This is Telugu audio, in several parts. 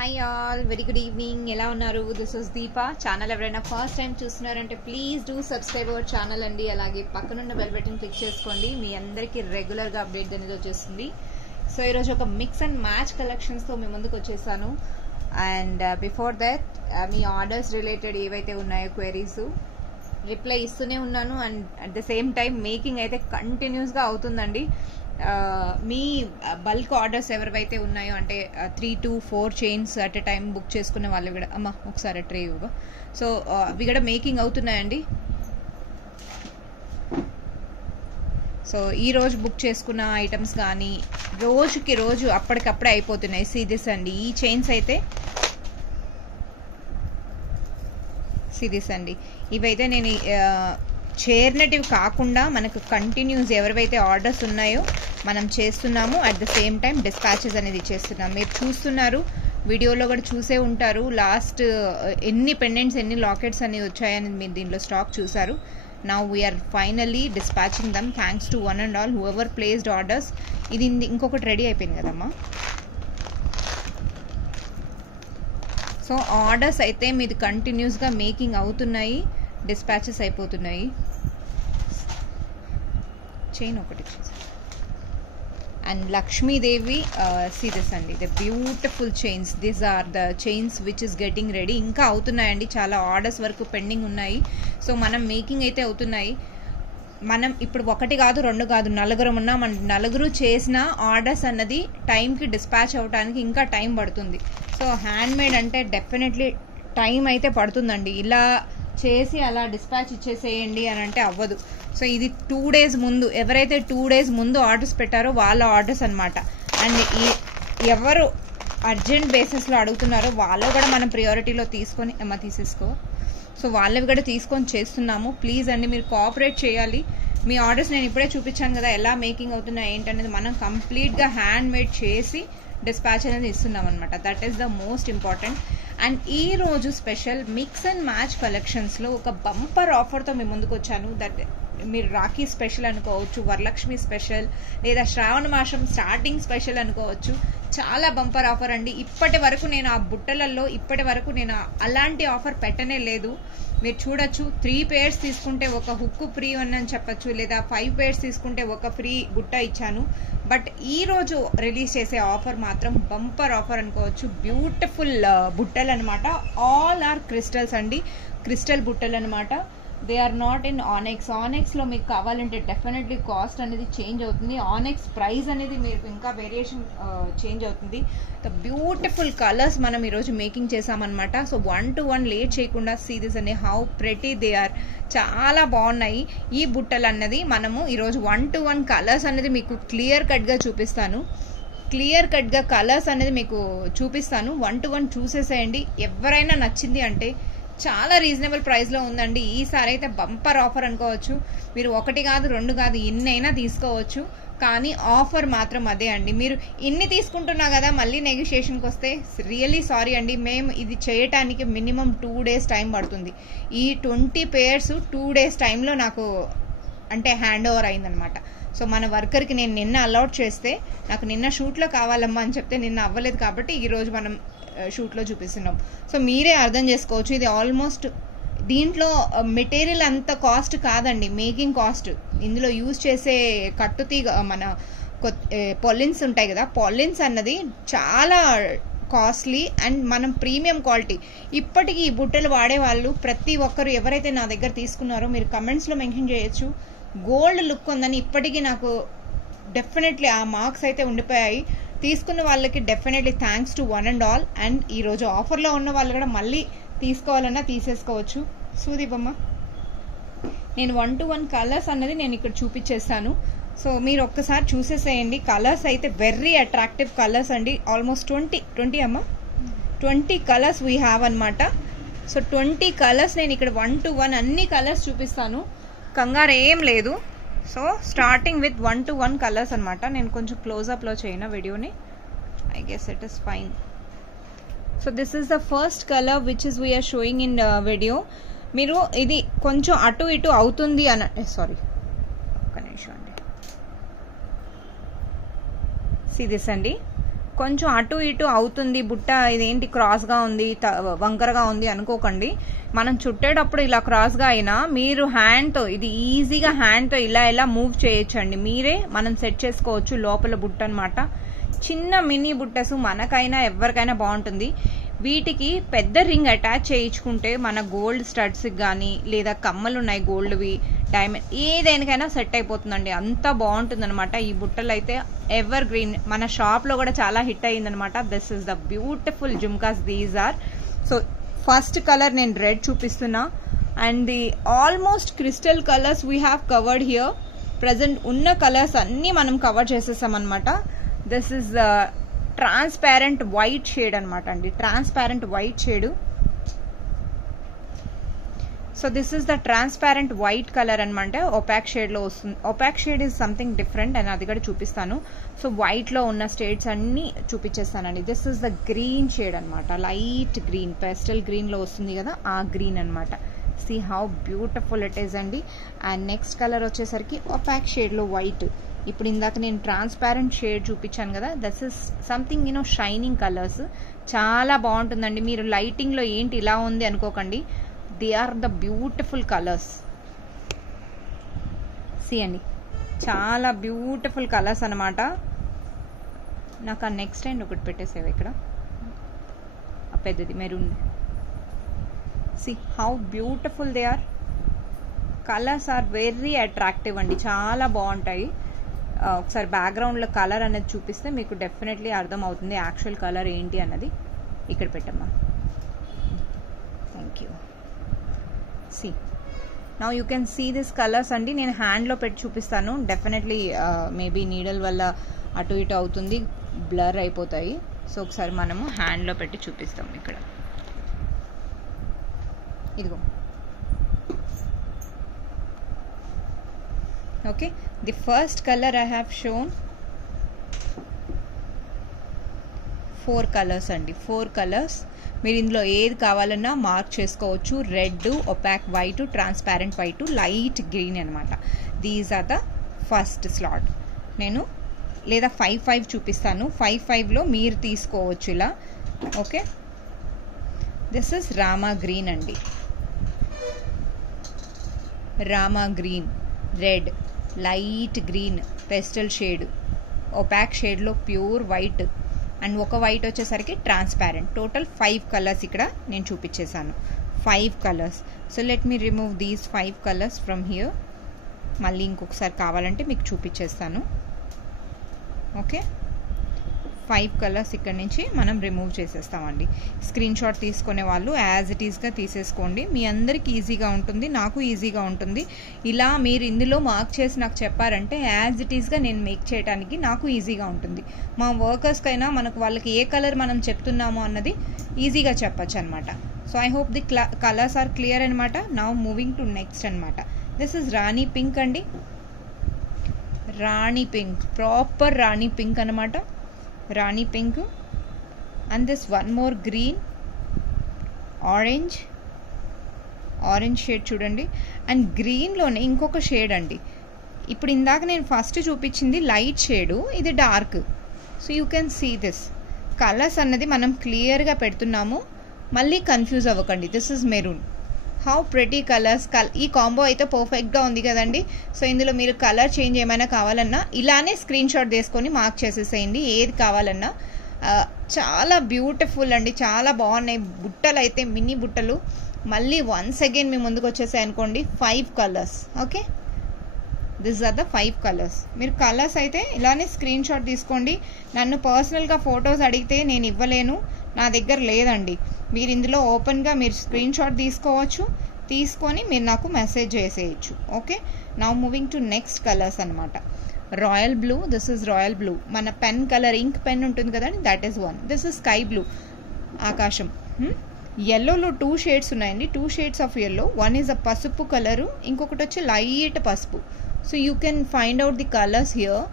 Hi all, very good evening. ఎలా ఉన్నారు? This is Deepa. ఛానల్ ఎవరైనా ఫస్ట్ టైం చూస్తున్నారంటే please do subscribe our channel అండి. అలాగే పక్కనున్న బెల్ బటన్ క్లిక్ చేసుకోండి. మీ అందరికీ రెగ్యులర్గా అప్డేట్ అనేది వచ్చేస్తుంది. సో ఈరోజు ఒక మిక్స్ అండ్ మ్యాచ్ కలెక్షన్స్తో మీ ముందుకు వచ్చేసాను. And before that me orders related ఏవైతే ఉన్నాయో క్వైరీస్ రిప్లై ఇస్తూనే ఉన్నాను. And at the same time making అయితే కంటిన్యూస్గా అవుతుందండి. మీ బల్క్ ఆర్డర్స్ ఎవరివైతే ఉన్నాయో అంటే 3 to 4 chains at a time book చేసుకునే వాళ్ళు కూడా అమ్మ ఒకసారి ట్రే ఇవ్వ. సో అవి కూడా మేకింగ్ అవుతున్నాయండి. సో ఈ రోజు బుక్ చేసుకున్న ఐటమ్స్ కానీ రోజుకి రోజు అప్పటికప్పుడే అయిపోతున్నాయి. సిదిస్ అండి, ఈ చైన్స్ అయితే సిదిస్ అండి. ఇవైతే నేను చేరినటివి కాకుండా మనకు కంటిన్యూస్ ఎవరివైతే ఆర్డర్స్ ఉన్నాయో మనం చేస్తున్నాము. At the same time dispatches అనేది చేస్తున్నాం. మీరు చూస్తున్నారు, వీడియోలో కూడా చూసే ఉంటారు. లాస్ట్ ఎన్ని పెండెంట్స్ ఎన్ని లాకెట్స్ అనేవి వచ్చాయని మీరు దీంట్లో స్టాక్ చూసారు. Now we are finally dispatching them thanks to one and all whoever placed orders. ఇది ఇంకొకటి రెడీ అయిపోయింది కదమ్మా. సో ఆర్డర్స్ అయితే మీది కంటిన్యూస్గా మేకింగ్ అవుతున్నాయి, డిస్పాచెస్ అయిపోతున్నాయి. చైన్ ఒకటి అండ్ లక్ష్మీదేవి సీరియస్ అండి, the beautiful chains. These are the chains which is getting ready. ఇంకా అవుతున్నాయండి, చాలా ఆర్డర్స్ వరకు పెండింగ్ ఉన్నాయి. సో మనం మేకింగ్ అయితే అవుతున్నాయి. మనం ఇప్పుడు ఒకటి కాదు రెండు కాదు నలుగురు ఉన్నాం. మన నలుగురు చేసిన ఆర్డర్స్ అన్నది టైంకి డిస్పాచ్ అవ్వడానికి ఇంకా టైం పడుతుంది. సో హ్యాండ్ మేడ్ అంటే డెఫినెట్లీ టైం అయితే పడుతుందండి. ఇలా చేసి అలా డిస్పాచ్ ఇచ్చేసేయండి అని అంటే అవ్వదు. సో ఇది 2 days ముందు, ఎవరైతే 2 days ముందు ఆర్డర్స్ పెట్టారో వాళ్ళ ఆర్డర్స్ అనమాట. అండ్ ఎవరు అర్జెంట్ బేసిస్లో అడుగుతున్నారో వాళ్ళు కూడా మనం ప్రియారిటీలో తీసుకొని తీసేసుకో. సో వాళ్ళవి కూడా తీసుకొని చేస్తున్నాము. ప్లీజ్ అండి, మీరు కోఆపరేట్ చేయాలి. మీ ఆర్డర్స్ నేను ఇప్పుడే చూపించాను కదా ఎలా మేకింగ్ అవుతున్నాయి ఏంటనేది. మనం కంప్లీట్గా హ్యాండ్ మేడ్ చేసి డిస్పాచ్ అనేది ఇస్తున్నాం అనమాట. That is the most important. And ఈ రోజు స్పెషల్ మిక్స్ అండ్ మ్యాచ్ కలెక్షన్స్లో ఒక బంపర్ ఆఫర్తో మీ ముందుకు వచ్చాను. దట్ మీరు రాఖీ స్పెషల్ అనుకోవచ్చు, వరలక్ష్మి స్పెషల్, లేదా శ్రావణ మాసం స్టార్టింగ్ స్పెషల్ అనుకోవచ్చు. చాలా బంపర్ ఆఫర్ అండి. ఇప్పటి వరకు నేను ఆ బుట్టలలో నేను అలాంటి ఆఫర్ పెట్టనే లేదు. మీరు చూడొచ్చు, 3 pairs తీసుకుంటే ఒక హుక్ ఫ్రీ అని చెప్పచ్చు, లేదా 5 pairs తీసుకుంటే ఒక ఫ్రీ బుట్ట ఇచ్చాను. బట్ ఈ రోజు రిలీజ్ చేసే ఆఫర్ మాత్రం బంపర్ ఆఫర్ అనుకోవచ్చు. బ్యూటిఫుల్ బుట్టలు అనమాట. ఆల్ ఆర్ క్రిస్టల్స్ అండి, క్రిస్టల్ బుట్టలు అనమాట. They are not in onyx. ఆనెక్స్లో మీకు కావాలంటే డెఫినెట్లీ కాస్ట్ అనేది చేంజ్ అవుతుంది. ఆనెక్స్ ప్రైస్ అనేది మీకు ఇంకా వేరియేషన్ చేంజ్ అవుతుంది. ద బ్యూటిఫుల్ కలర్స్ మనం ఈరోజు మేకింగ్ చేసామన్నమాట. సో 1 to 1 లేట్ చేయకుండా సీ దిస్ అనే హౌ ప్రెటీ దే ఆర్. చాలా బాగున్నాయి ఈ బుట్టలు అన్నది. మనము ఈరోజు 1 to 1 కలర్స్ అనేది మీకు క్లియర్ కట్గా చూపిస్తాను. కలర్స్ అనేది మీకు చూపిస్తాను. 1 to 1 చూసేసేయండి. ఎవరైనా నచ్చింది అంటే చాలా రీజనబుల్ ప్రైస్లో ఉందండి. ఈసారి అయితే బంపర్ ఆఫర్ అనుకోవచ్చు. మీరు 1 కాదు 2 కాదు ఎన్నైనా తీసుకోవచ్చు. కానీ ఆఫర్ మాత్రం అదే అండి. మీరు ఇన్ని తీసుకుంటున్నా కదా మళ్ళీ నెగోషియేషన్కి వస్తే రియల్లీ సారీ అండి. మేము ఇది చేయటానికి మినిమం 2 days టైం పడుతుంది. ఈ 20 pairs 2 days టైంలో నాకు అంటే హ్యాండ్ ఓవర్ అయిందనమాట. సో మన వర్కర్కి నేను నిన్న అలౌట్ చేస్తే నాకు నిన్న షూట్లో కావాలమ్మా అని చెప్తే నిన్న అవ్వలేదు. కాబట్టి ఈరోజు మనం షూట్లో చూపిస్తున్నాం. సో మీరే అర్థం చేసుకోవచ్చు. ఇది ఆల్మోస్ట్ దీంట్లో మెటీరియల్ అంత కాస్ట్ కాదండి, మేకింగ్ కాస్ట్. ఇందులో యూజ్ చేసే కట్టుతీగ మన పొలిన్స్ ఉంటాయి కదా, పొలిన్స్ అన్నది చాలా కాస్ట్లీ. అండ్ మనం ప్రీమియం క్వాలిటీ. ఇప్పటికీ ఈ బుట్టలు వాడే వాళ్ళు ప్రతి ఒక్కరు ఎవరైతే నా దగ్గర తీసుకున్నారో మీరు కమెంట్స్లో మెన్షన్ చేయొచ్చు. గోల్డ్ లుక్ ఉందని ఇప్పటికీ నాకు డెఫినెట్లీ ఆ మార్క్స్ అయితే ఉండిపోయాయి. తీసుకున్న వాళ్ళకి definitely thanks to one and all. And ఈరోజు ఆఫర్లో ఉన్న వాళ్ళు కూడా మళ్ళీ తీసుకోవాలన్నా తీసేసుకోవచ్చు. సూదీపమ్మ, నేను 1 to 1 కలర్స్ అన్నది నేను ఇక్కడ చూపించేస్తాను. సో మీరు ఒక్కసారి చూసేసేయండి. కలర్స్ అయితే వెరీ అట్రాక్టివ్ కలర్స్ అండి. ఆల్మోస్ట్ 20 కలర్స్ వీ హ్యావ్ అనమాట. సో 20 కలర్స్ నేను ఇక్కడ 1 to 1 అన్ని కలర్స్ చూపిస్తాను. కంగారు ఏం లేదు. So starting with 1 to 1 colours అనమాట. నేను కొంచెం క్లోజ్అప్లో చేయను వీడియోని. I guess it is fine. So this is the first colour which is we are showing in video. మీరు ఇది కొంచెం అటు ఇటు అవుతుంది సారీ ఒక్క నిమిషం అండి. సి దిస్ అండి, కొంచెం అటు ఇటు అవుతుంది బుట్ట, ఇదేంటి క్రాస్గా ఉంది వంకరగా ఉంది అనుకోకండి. మనం చుట్టేటప్పుడు ఇలా క్రాస్గా అయినా మీరు హ్యాండ్తో ఇది ఈజీగా హ్యాండ్తో ఇలా మూవ్ చేయొచ్చండి. మీరే మనం సెట్ చేసుకోవచ్చు లోపల బుట్ట అనమాట. చిన్న మినీ బుట్టసు మనకైనా ఎవరికైనా బాగుంటుంది. వీటికి పెద్ద రింగ్ అటాచ్ చేయించుకుంటే మన గోల్డ్ స్టడ్స్కి కానీ లేదా కమ్మలు ఉన్నాయి గోల్డ్వి, డైమండ్ ఏదైనాకైనా సెట్ అయిపోతుందండి. అంత బాగుంటుంది అనమాట. ఈ బుట్టలు అయితే ఎవర్ గ్రీన్, మన షాప్లో కూడా చాలా హిట్ అయ్యిందనమాట. This is the beautiful jhumkas these are. So first colour నేను రెడ్ చూపిస్తున్నా. And the almost crystal colours we have covered here. Present ఉన్న కలర్స్ అన్నీ మనం కవర్ చేసేసాం అనమాట. This is the transparent white shade అనమాట అండి, transparent white shade. So this is the transparent white colour అనమాట. ఒపాక్ షేడ్లో వస్తుంది. Opaque shade is something different అని అది కూడా చూపిస్తాను. సో వైట్లో ఉన్న షేడ్స్ అన్నీ చూపించేస్తానండి. This is the green shade అనమాట, లైట్ గ్రీన్, పెస్టల్ గ్రీన్లో వస్తుంది కదా ఆ గ్రీన్ అనమాట. See how beautiful it is అండి. అండ్ నెక్స్ట్ కలర్ వచ్చేసరికి ఒపాక్ షేడ్లో వైట్. ఇప్పుడు ఇందాక నేను ట్రాన్స్పారెంట్ షేడ్ చూపించాను కదా, this is something shining colours. చాలా బాగుంటుందండి. మీరు లైటింగ్లో ఏంటి ఇలా ఉంది అనుకోకండి, they are the beautiful colours. See అండి, చాలా బ్యూటిఫుల్ కలర్స్ అనమాట. నాకు ఆ నెక్స్ట్ హ్యాండ్ ఒకటి పెట్టేసేవి ఇక్కడ, ఆ పెద్దది maroon. See how beautiful they are. Colours are very attractive అండి, చాలా బాగుంటాయి. ఒకసారి బ్యాక్గ్రౌండ్లో కలర్ అనేది చూపిస్తే మీకు డెఫినెట్లీ అర్థం అవుతుంది యాక్చువల్ కలర్ ఏంటి అన్నది. ఇక్కడ పెట్టమ్మా. Thank you. See now you can see this colours అండి. నేను హ్యాండ్లో పెట్టి చూపిస్తాను. డెఫినెట్లీ మేబీ నీడల్ వల్ల అటు ఇటు అవుతుంది, బ్లర్ అయిపోతాయి. సో ఒకసారి మనము హ్యాండ్లో పెట్టి చూపిస్తాం. ఇక్కడ ఇదిగో. Okay, the first colour I have shown 4 colours అండి, 4 కలర్స్. మీరు ఇందులో ఏది కావాలన్నా మార్క్ చేసుకోవచ్చు. Red, opaque white, transparent white, light green అనమాట. These are the first slot. నేను లేదా 5 చూపిస్తాను. 5లో మీరు తీసుకోవచ్చు ఇలా. Okay, this is Rama green అండి. Rama green, red, light green, pastel shade, opaque షేడ్లో ప్యూర్ వైట్, అండ్ ఒక వైట్ వచ్చేసరికి ట్రాన్స్పారెంట్. టోటల్ 5 కలర్స్ ఇక్కడ నేను చూపించేశాను. 5 colours. So let me remove these 5 colours from here. మళ్ళీ ఇంకొకసారి కావాలంటే మీకు చూపించేస్తాను. ఓకే, 5 కలర్స్ ఇక్కడ నుంచి మనం రిమూవ్ చేసేస్తామండి. స్క్రీన్ షాట్ తీసుకునే వాళ్ళు యాజ్ ఇట్ ఈస్గా తీసేసుకోండి. మీ అందరికీ ఈజీగా ఉంటుంది, నాకు ఈజీగా ఉంటుంది. ఇలా మీరు ఇందులో మార్క్ చేసి నాకు చెప్పారంటే యాజ్ ఇట్ ఈస్గా నేను మేక్ చేయడానికి నాకు ఈజీగా ఉంటుంది. మా వర్కర్స్కైనా మనకు వాళ్ళకి ఏ కలర్ మనం చెప్తున్నామో అన్నది ఈజీగా చెప్పచ్చు అనమాట. So I hope the colours are clear అనమాట. నౌ మూవింగ్ టు నెక్స్ట్ అనమాట. దిస్ ఇస్ రాణి పింక్ అండి. Rani pink, proper Rani pink అనమాట. Rani pink. And this one more green, orange shade చూడండి. అండ్ గ్రీన్లోనే ఇంకొక షేడ్ అండి. ఇప్పుడు ఇందాక నేను ఫస్ట్ చూపించింది లైట్ షేడు, ఇది dark. So you can see this colours అన్నది మనం క్లియర్గా పెడుతున్నాము, మళ్ళీ కన్ఫ్యూజ్ అవ్వకండి. This is maroon. How pretty colours. ఈ కాంబో అయితే పర్ఫెక్ట్గా ఉంది కదండి. సో ఇందులో మీరు కలర్ చేంజ్ ఏమైనా కావాలన్నా ఇలానే స్క్రీన్ షాట్ తీసుకొని మార్క్ చేసేసేయండి ఏది కావాలన్నా. చాలా బ్యూటిఫుల్ అండి, చాలా బాగున్నాయి బుట్టలు అయితే, మినీ బుట్టలు. మళ్ళీ వన్స్ అగైన్ మీ ముందుకు వచ్చేసాయి అనుకోండి. 5 colours. Okay, this are the 5 colours. మీరు కలర్స్ అయితే ఇలానే స్క్రీన్ షాట్ తీసుకోండి. నన్ను పర్సనల్గా ఫొటోస్ అడిగితే నేను ఇవ్వలేను, నా దగ్గర లేదండి. మీరు ఇందులో ఓపెన్గా మీరు స్క్రీన్ షాట్ తీసుకోవచ్చు, తీసుకొని మీరు నాకు మెసేజ్ చేసేయచ్చు. Okay, now moving to next colours అనమాట. Royal blue. This is royal blue. మన పెన్ కలర్, ఇంక్ పెన్ ఉంటుంది కదండి, that is one. This is sky blue, ఆకాశం. ఎల్లోలో 2 షేడ్స్ ఉన్నాయండి, 2 shades of yellow. One is a పసుపు కలరు, ఇంకొకటి వచ్చి లైట్ పసుపు. So you can find out the colours here.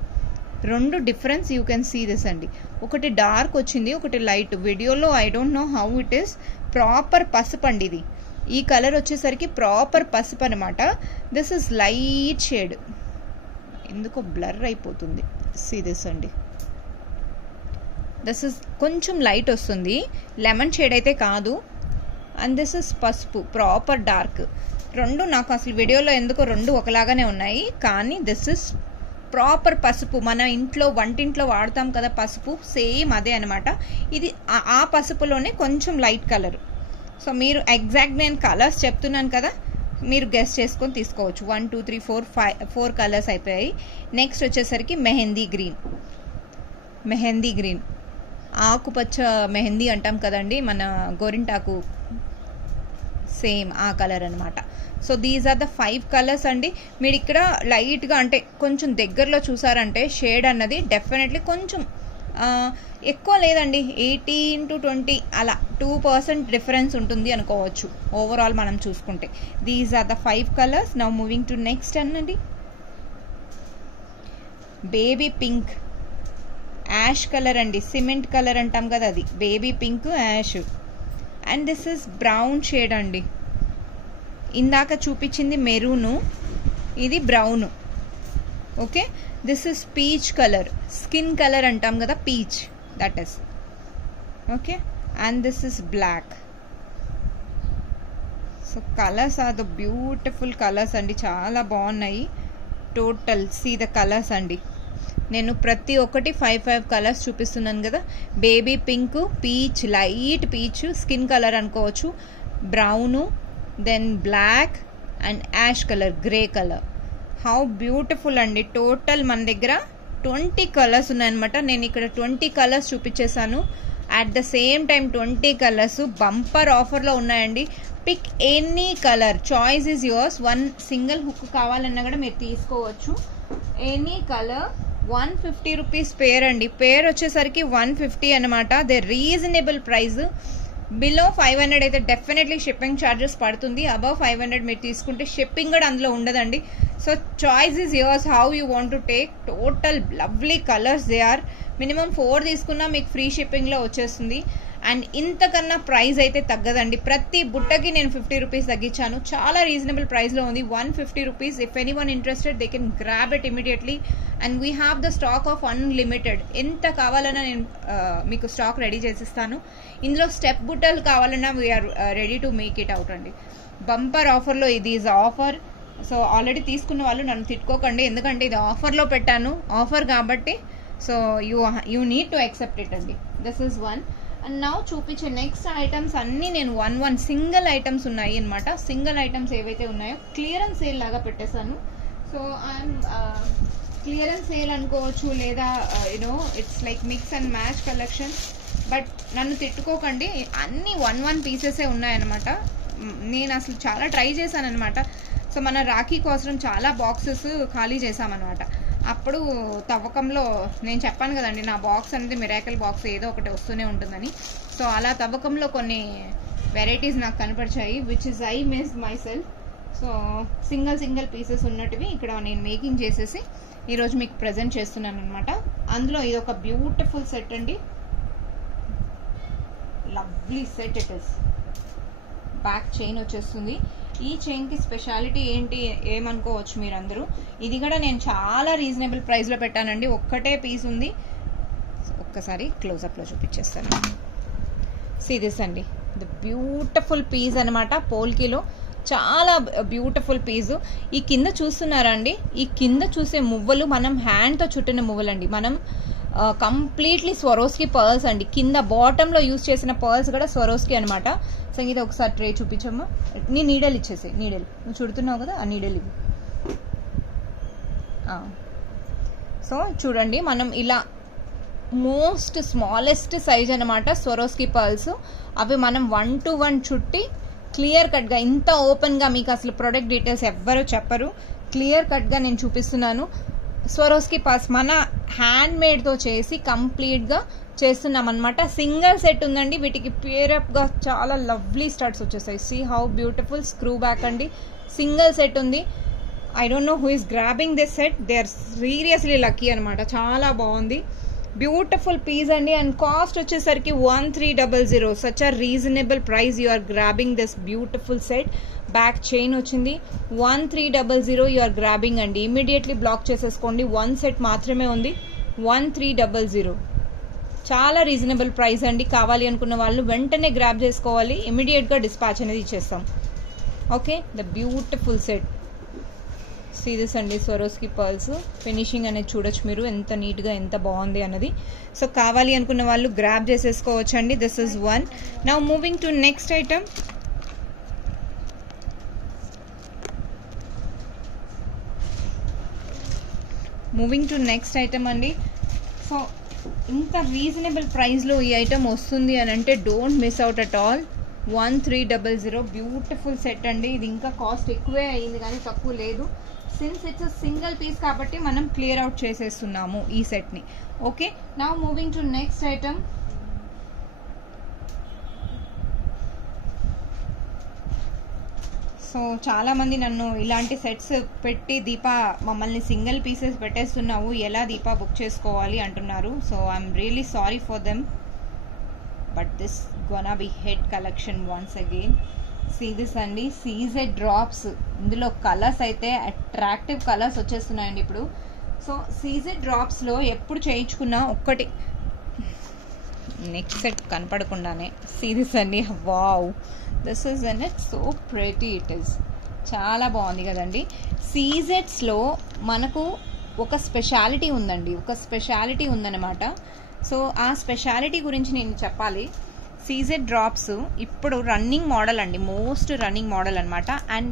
2 difference you can see this అండి. ఒకటి డార్క్ వచ్చింది, ఒకటి లైట్. వీడియోలో I don't know how it is. Proper పసుపు అండి ఇది. ఈ కలర్ వచ్చేసరికి ప్రాపర్ పసుపు అనమాట. This is light shade. ఎందుకో బ్లర్ అయిపోతుంది. సీ దిస్ అండి, దిస్ ఇస్ కొంచెం లైట్ వస్తుంది, లెమన్ షేడ్ అయితే కాదు. అండ్ దిస్ ఇస్ పసుపు, ప్రాపర్ డార్క్. రెండు నాకు అసలు వీడియోలో ఎందుకో రెండు ఒకలాగానే ఉన్నాయి, కానీ దిస్ ఇస్ ప్రాపర్ పసుపు. మన ఇంట్లో వంటింట్లో వాడతాం కదా పసుపు, సేమ్ అదే అనమాట. ఇది ఆ పసుపులోనే కొంచెం లైట్ కలర్. సో మీరు ఎగ్జాక్ట్ నేను కలర్స్ చెప్తున్నాను కదా, మీరు గెస్ చేసుకొని తీసుకోవచ్చు. 1 2 3 4 5 4 కలర్స్ అయిపోయాయి. నెక్స్ట్ వచ్చేసరికి మెహందీ గ్రీన్. మెహందీ గ్రీన్ ఆకుపచ్చ మెహందీ అంటాం కదండి మన గోరింటాకు, సేమ్ ఆ కలర్ అనమాట. So these are the 5 colours అండి. మీరు ఇక్కడ లైట్గా అంటే కొంచెం దగ్గరలో చూసారంటే షేడ్ అన్నది డెఫినెట్లీ కొంచెం ఎక్కువ లేదండి, 18 to 20 అలా 2% డిఫరెన్స్ ఉంటుంది అనుకోవచ్చు ఓవరాల్ మనం చూసుకుంటే. These are the 5 colours. Now moving to next అనండి. బేబీ పింక్, యాష్ కలర్ అండి, సిమెంట్ కలర్ అంటాం కదా అది, baby pink ash. And this is brown shade అండి. ఇందాక చూపించింది మెరూను, ఇది brown. Okay, this is peach colour, skin colour అంటాం కదా peach, that is okay. And this is black. So colours are the beautiful colours అండి, చాలా బాగున్నాయి. టోటల్ సీ ద కలర్స్ అండి. నేను ప్రతి ఒక్కటి 5 కలర్స్ చూపిస్తున్నాను కదా. Baby pink, peach, light peach skin colour అనుకోవచ్చు, brown, then black and ash colour, grey colour. How beautiful అండి. టోటల్ మన దగ్గర 20 కలర్స్ ఉన్నాయన్నమాట. నేను ఇక్కడ 20 కలర్స్ చూపించేశాను. At the same time 20 colours bumper ఆఫర్లో ఉన్నాయండి. Pick any colour, choice is yours. 1 single hook కావాలన్నా కూడా మీరు తీసుకోవచ్చు. Any colour. 150 రూపీస్ పేర్ అండి. పేర్ వచ్చేసరికి 150 అనమాట. They reasonable price. బిలో 500 అయితే డెఫినెట్లీ షిప్పింగ్ ఛార్జెస్ పడుతుంది. అబవ్ 500 మీరు తీసుకుంటే షిప్పింగ్ కూడా అందులో ఉండదండి. So choice is yours, how you want to take. Total lovely colours they are. Minimum 4 తీసుకున్నా మీకు ఫ్రీ షిప్పింగ్లో వచ్చేస్తుంది. అండ్ ఇంతకన్నా ప్రైస్ అయితే తగ్గదండి. ప్రతి బుట్టకి నేను 50 రూపీస్ తగ్గించాను. చాలా రీజనబుల్ ప్రైస్లో ఉంది. 150 rupees. If any one interested they can grab it immediately. And we have the stock of unlimited. ఎంత కావాలన్నా నేను మీకు స్టాక్ రెడీ చేసిస్తాను. ఇందులో స్టెప్ బుట్టలు కావాలన్నా we are ready to make it out అండి. బంపర్ ఆఫర్లో ఇది ఈజ్ ఆఫర్. సో ఆల్రెడీ తీసుకున్న వాళ్ళు నన్ను తిట్టుకోకండి, ఎందుకంటే ఇది ఆఫర్లో పెట్టాను, ఆఫర్ కాబట్టి. So you need to accept it అండి. This is one. And now చూపించే నెక్స్ట్ ఐటమ్స్ అన్నీ నేను 1 సింగిల్ ఐటమ్స్ ఉన్నాయి అనమాట. సింగిల్ ఐటమ్స్ ఏవైతే ఉన్నాయో క్లియరెన్స్ సేల్ లాగా పెట్టేశాను. సో ఐఎమ్ క్లియరెన్స్ సేల్ అనుకోవచ్చు, లేదా you know it's like mix and match collection. But నన్ను తిట్టుకోకండి, అన్నీ 1 పీసెసే ఉన్నాయన్నమాట. నేను అసలు చాలా ట్రై చేశాను అనమాట. సో మన రాఖీ కోసం చాలా బాక్సెస్ ఖాళీ చేసామన్నమాట. అప్పుడు తవ్వకంలో నేను చెప్పాను కదండి, నా బాక్స్ అనేది మిరాకిల్ బాక్స్ ఏదో ఒకటి వస్తూనే ఉంటుందని. సో అలా తవ్వకంలో కొన్ని వెరైటీస్ నాకు కనపరిచాయి, which is I missed myself. So single pieces ఉన్నట్టువి ఇక్కడ నేను మేకింగ్ చేసేసి ఈరోజు మీకు ప్రజెంట్ చేస్తున్నాను అనమాట. అందులో ఇది ఒక బ్యూటిఫుల్ సెట్ అండి, lovely set it is. Back chain వచ్చేస్తుంది. ఈ చైన్కి స్పెషాలిటీ ఏంటి ఏమనుకోవచ్చు మీరందరూ. ఇది కూడా నేను చాలా రీజనబుల్ ప్రైస్లో పెట్టానండి. ఒక్కటే పీస్ ఉంది, ఒక్కసారి క్లోజప్లో చూపించేస్తాను. సీ దిస్ అండి, ద బ్యూటిఫుల్ పీస్ అనమాట. పోల్కీలో చాలా బ్యూటిఫుల్ పీసు. ఈ కింద చూస్తున్నారా అండి, ఈ కింద చూసే మువ్వలు మనం హ్యాండ్తో చుట్టిన మువ్వలండి. మనం కంప్లీట్లీ స్వరోస్కి పర్ల్స్ అండి. కింద బాటంలో యూజ్ చేసిన పర్ల్స్ కూడా స్వరోస్కి అనమాట. సంగీత ఒకసారి ట్రే చూపించమ్మా. నీ నీడల్ ఇచ్చేసి, నీడల్ నువ్వు చుడుతున్నావు కదా, ఆ నీడల్ ఇవి. సో చూడండి, మనం ఇలా మోస్ట్ స్మాలెస్ట్ సైజ్ అనమాట స్వరోస్కి పర్ల్స్. అవి మనం 1 to 1 చుట్టి క్లియర్ కట్గా, ఇంత ఓపెన్గా మీకు అసలు ప్రొడక్ట్ డీటెయిల్స్ ఎవ్వరు చెప్పరు. క్లియర్ కట్గా నేను చూపిస్తున్నాను. స్వరోస్కి పర్ల్స్ మన హ్యాండ్ మేడ్తో చేసి కంప్లీట్గా చేస్తున్నాం అనమాట. సింగిల్ సెట్ ఉందండి. వీటికి పేరప్గా చాలా లవ్లీ స్టడ్స్ వచ్చేసాయి. See how beautiful. Screw back అండి, సింగిల్ సెట్ ఉంది. I don't know who is grabbing this set, they are seriously lucky అనమాట. చాలా బాగుంది, బ్యూటిఫుల్ పీస్ అండి. అండ్ కాస్ట్ వచ్చేసరికి 1300. Such a reasonable price you are grabbing this beautiful set. Back chain వచ్చింది. 1300 యూ ఆర్ గ్రాబింగ్ అండి. ఇమీడియట్లీ బ్లాక్ చేసేసుకోండి. 1 సెట్ మాత్రమే ఉంది. 1300. చాలా రీజనబుల్ ప్రైస్ అండి. కావాలి అనుకున్న వాళ్ళు వెంటనే గ్రాబ్ చేసుకోవాలి, ఇమీడియట్గా డిస్పాచ్ అనేది ఇచ్చేస్తాం. Okay, the beautiful set. See this అండి, స్వరోస్కి పర్ల్స్ ఫినిషింగ్ అనేది చూడొచ్చు మీరు ఎంత నీట్గా ఎంత బాగుంది అన్నది. సో కావాలి అనుకున్న వాళ్ళు గ్రాబ్ చేసేసుకోవచ్చు అండి. This is one. Now moving to next item. అండి. సో ఇంత రీజనబుల్ ప్రైస్లో ఈ ఐటమ్ వస్తుంది అని అంటే don't miss out at all. 1300 beautiful set అండి. ఇది ఇంకా కాస్ట్ ఎక్కువే అయింది కానీ తక్కువ లేదు. సిన్స్ ఇట్స్ సింగిల్ పీస్ కాబట్టి మనం క్లియర్ అవుట్ చేసేస్తున్నాము ఈ సెట్ని. Okay, now moving to next item. So చాలామంది నన్ను ఇలాంటి సెట్స్ పెట్టి దీపా మమ్మల్ని సింగిల్ పీసెస్ పెట్టేస్తున్నావు, ఎలా దీపా బుక్ చేసుకోవాలి అంటున్నారు. So I'm really sorry for them, but this gonna be head collection once again. See this అండి, సీజెడ్ డ్రాప్స్. ఇందులో కలర్స్ అయితే అట్రాక్టివ్ కలర్స్ వచ్చేస్తున్నాయండి ఇప్పుడు. సో సీజెడ్ డ్రాప్స్లో ఎప్పుడు చేయించుకున్నా ఒక్కటి నెక్స్ట్ సెట్ కనపడకుండానే. సీ దిస్ అండి, wow, this is an it so pretty it is. చాలా బాగుంది కదండి. సీజెడ్స్లో మనకు ఒక స్పెషాలిటీ ఉందన్నమాట. సో ఆ స్పెషాలిటీ గురించి నేను చెప్పాలి. సీజెడ్ డ్రాప్స్ ఇప్పుడు రన్నింగ్ మోడల్ అండి, మోస్ట్ రన్నింగ్ మోడల్ అనమాట. అండ్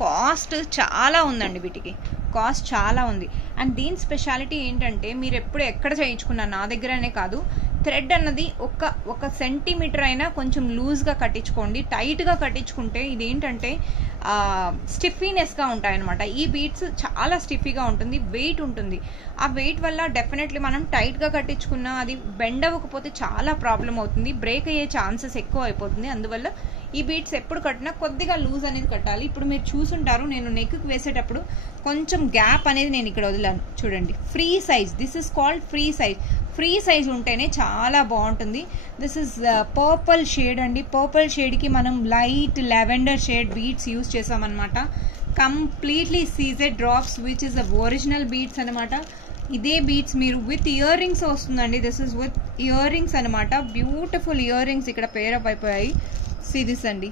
కాస్ట్ చాలా ఉందండి, వీటికి కాస్ట్ చాలా ఉంది. అండ్ దీని స్పెషాలిటీ ఏంటంటే మీరు ఎప్పుడు ఎక్కడ చేయించుకున్నా, నా దగ్గరనే కాదు, థ్రెడ్ అన్నది ఒక సెంటీమీటర్ అయినా కొంచెం లూజ్గా కట్టించుకోండి. టైట్గా కట్టించుకుంటే ఇదేంటంటే స్టిఫీనెస్గా ఉంటాయన్నమాట. ఈ బీడ్స్ చాలా స్టిఫీగా ఉంటుంది, వెయిట్ ఉంటుంది. ఆ వెయిట్ వల్ల డెఫినెట్లీ మనం టైట్గా కట్టించుకున్నా అది బెండ్ అవ్వకపోతే చాలా ప్రాబ్లం అవుతుంది, బ్రేక్ అయ్యే ఛాన్సెస్ ఎక్కువ అయిపోతుంది. అందువల్ల ఈ బీడ్స్ ఎప్పుడు కట్టినా కొద్దిగా లూజ్ అనేది కట్టాలి. ఇప్పుడు మీరు చూసుంటారు, నేను నెక్కి వేసేటప్పుడు కొంచెం గ్యాప్ అనేది నేను ఇక్కడ వదిలాను చూడండి. Free size, this is called free size. Free size ఉంటేనే చాలా బాగుంటుంది. దిస్ ఇస్ పర్పుల్ షేడ్ అండి. పర్పుల్ షేడ్కి మనం light lavender shade beads use చేసామన్నమాట. Completely CZ drops which is original beads అనమాట. ఇదే బీడ్స్ మీరు విత్ ఇయర్ రింగ్స్ వస్తుందండి. This is with earrings అనమాట. బ్యూటిఫుల్ ఇయర్ రింగ్స్ ఇక్కడ పేరప్ అయిపోయాయి. సీ దిస్ అండి.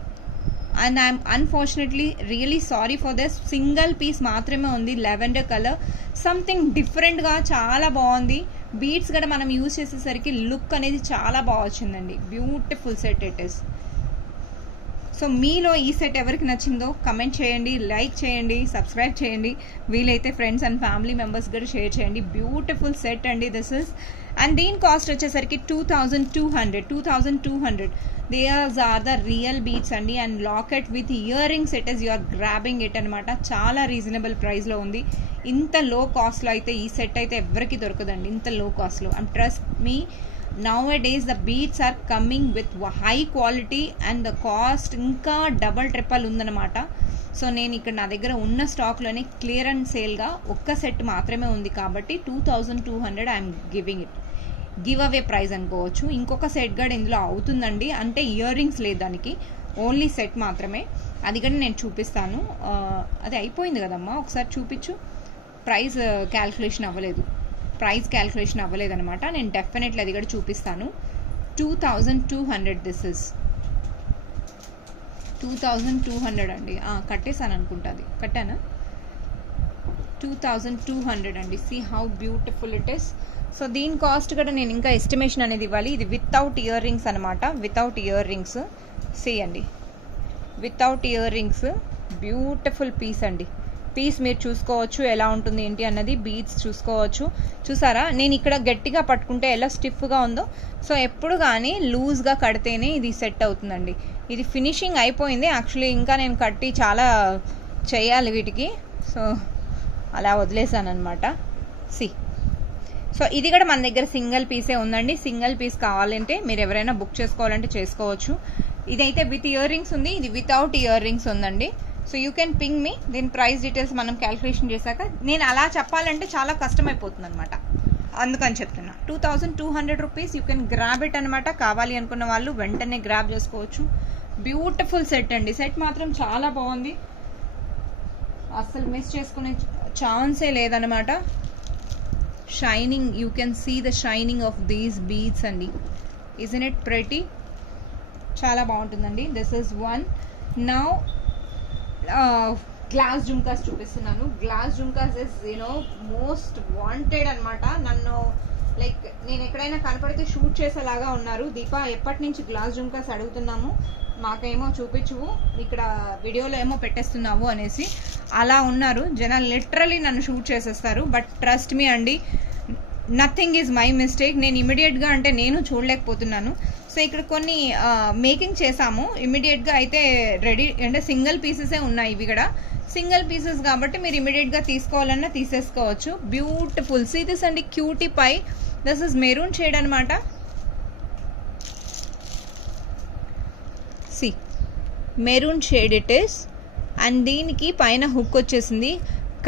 And I'm unfortunately really sorry for this. Single piece మాత్రమే ఉంది, లెవెండర్ కలర్. సంథింగ్ డిఫరెంట్గా చాలా బాగుంది. బీడ్స్ కూడా మనం యూజ్ చేసేసరికి లుక్ అనేది చాలా బాగా వచ్చిందండి. Beautiful set it is. So మీలో ఈ సెట్ ఎవరికి నచ్చిందో కమెంట్ చేయండి, లైక్ చేయండి, సబ్స్క్రైబ్ చేయండి. వీలైతే ఫ్రెండ్స్ అండ్ ఫ్యామిలీ మెంబర్స్ కూడా షేర్ చేయండి. బ్యూటిఫుల్ సెట్ అండి దిస్ ఇస్. అండ్ దీని కాస్ట్ వచ్చేసరికి 2200. These are the real beads అండి. And locket with earrings it is, you are grabbing it అనమాట. చాలా రీజనబుల్ ప్రైస్లో ఉంది. ఇంత లో కాస్ట్లో అయితే ఈ సెట్ అయితే ఎవరికి దొరకదండి, ఇంత లో కాస్ట్లో. And trust me, nowadays the beads are coming with high quality and the cost ఇంకా డబల్ ట్రిపుల్ ఉందన్నమాట. సో నేను ఇక్కడ నా దగ్గర ఉన్న స్టాక్లోనే క్లియరెన్స్ సేల్గా ఒక్క సెట్ మాత్రమే ఉంది కాబట్టి 2200 I'm giving it. Give away price అనుకోవచ్చు. ఇంకొక సెట్ కూడా ఇందులో అవుతుందండి, అంటే ఇయర్ రింగ్స్ లేదు దానికి, ఓన్లీ సెట్ మాత్రమే. అది కూడా నేను చూపిస్తాను. అది అయిపోయింది కదమ్మా, ఒకసారి చూపించు. ప్రైస్ క్యాల్కులేషన్ అవ్వలేదన్నమాట. నేను డెఫినెట్లీ అది కూడా చూపిస్తాను. 2200 దిస్ ఇస్ 2200 అండి. కట్టేసాను అనుకుంటా, అది కట్టానా? 2200 అండి. See how beautiful it is. So దీని కాస్ట్ కూడా నేను ఇంకా ఎస్టిమేషన్ అనేది ఇవ్వాలి. ఇది వితౌట్ ఇయర్ రింగ్స్ అనమాట, వితౌట్ ఇయర్ రింగ్స్. సీ అండి, without earrings. Beautiful piece అండి. పీస్ మీరు చూసుకోవచ్చు ఎలా ఉంటుంది ఏంటి అన్నది, బీడ్స్ చూసుకోవచ్చు. చూసారా, నేను ఇక్కడ గట్టిగా పట్టుకుంటే ఎలా స్టిఫ్గా ఉందో. సో ఎప్పుడు కానీ లూజ్గా కడితేనే ఇది సెట్ అవుతుందండి. ఇది ఫినిషింగ్ అయిపోయింది యాక్చువల్లీ, ఇంకా నేను కట్టి చాలా చేయాలి వీటికి. సో అలా వదిలేసాను అనమాట. సి, సో ఇది కూడా మన దగ్గర సింగిల్ పీసే ఉందండి. సింగిల్ పీస్ కావాలంటే మీరు ఎవరైనా బుక్ చేసుకోవాలంటే చేసుకోవచ్చు. ఇదైతే విత్ ఇయర్ రింగ్స్ ఉంది, ఇది వితౌట్ ఇయర్ రింగ్స్ ఉందండి. So you can ping me. దీని ప్రైస్ డీటెయిల్స్ మనం క్యాల్కులేషన్ చేశాక, నేను అలా చెప్పాలంటే చాలా కష్టం అయిపోతుంది అనమాట, అందుకని చెప్తున్నా. 2200 rupees you can grab it అనమాట. కావాలి అనుకున్న వాళ్ళు వెంటనే గ్రాబ్ చేసుకోవచ్చు. బ్యూటిఫుల్ సెట్ అండి. సెట్ మాత్రం చాలా బాగుంది, అస్సలు మిస్ చేసుకునే ఛాన్సే లేదనమాట. Shining, you can see the shining of these beads అండి. Isn't it pretty? చాలా బాగుంటుందండి. This is one. Now glass jhumkas చూపిస్తున్నాను. Glass jhumkas is most wanted అనమాట. నన్ను లైక్ నేను ఎక్కడైనా కనపడితే షూట్ చేసేలాగా ఉన్నారు. దీపా ఎప్పటి నుంచి గ్లాస్ జుమ్కాస్ అడుగుతున్నాము, మాకేమో చూపించువు, ఇక్కడ వీడియోలో ఏమో పెట్టేస్తున్నావు అనేసి అలా ఉన్నారు జనాలు. లిటరలీ నన్ను షూట్ చేసేస్తారు. బట్ ట్రస్ట్ మీ అండి, నథింగ్ ఈజ్ మై మిస్టేక్. నేను ఇమీడియట్గా అంటే నేను చూడలేకపోతున్నాను. సో ఇక్కడ కొన్ని మేకింగ్ చేసాము, ఇమీడియట్గా అయితే రెడీ అంటే సింగిల్ పీసెసే ఉన్నాయి. ఇవి కూడా సింగిల్ పీసెస్ కాబట్టి మీరు ఇమీడియట్గా తీసుకోవాలన్నా తీసేసుకోవచ్చు. బ్యూటిఫుల్. సీ దిస్ అండి, cutie pie. This is maroon shade అనమాట. See maroon shade it is. And దీనికి పైన హుక్ వచ్చేసింది.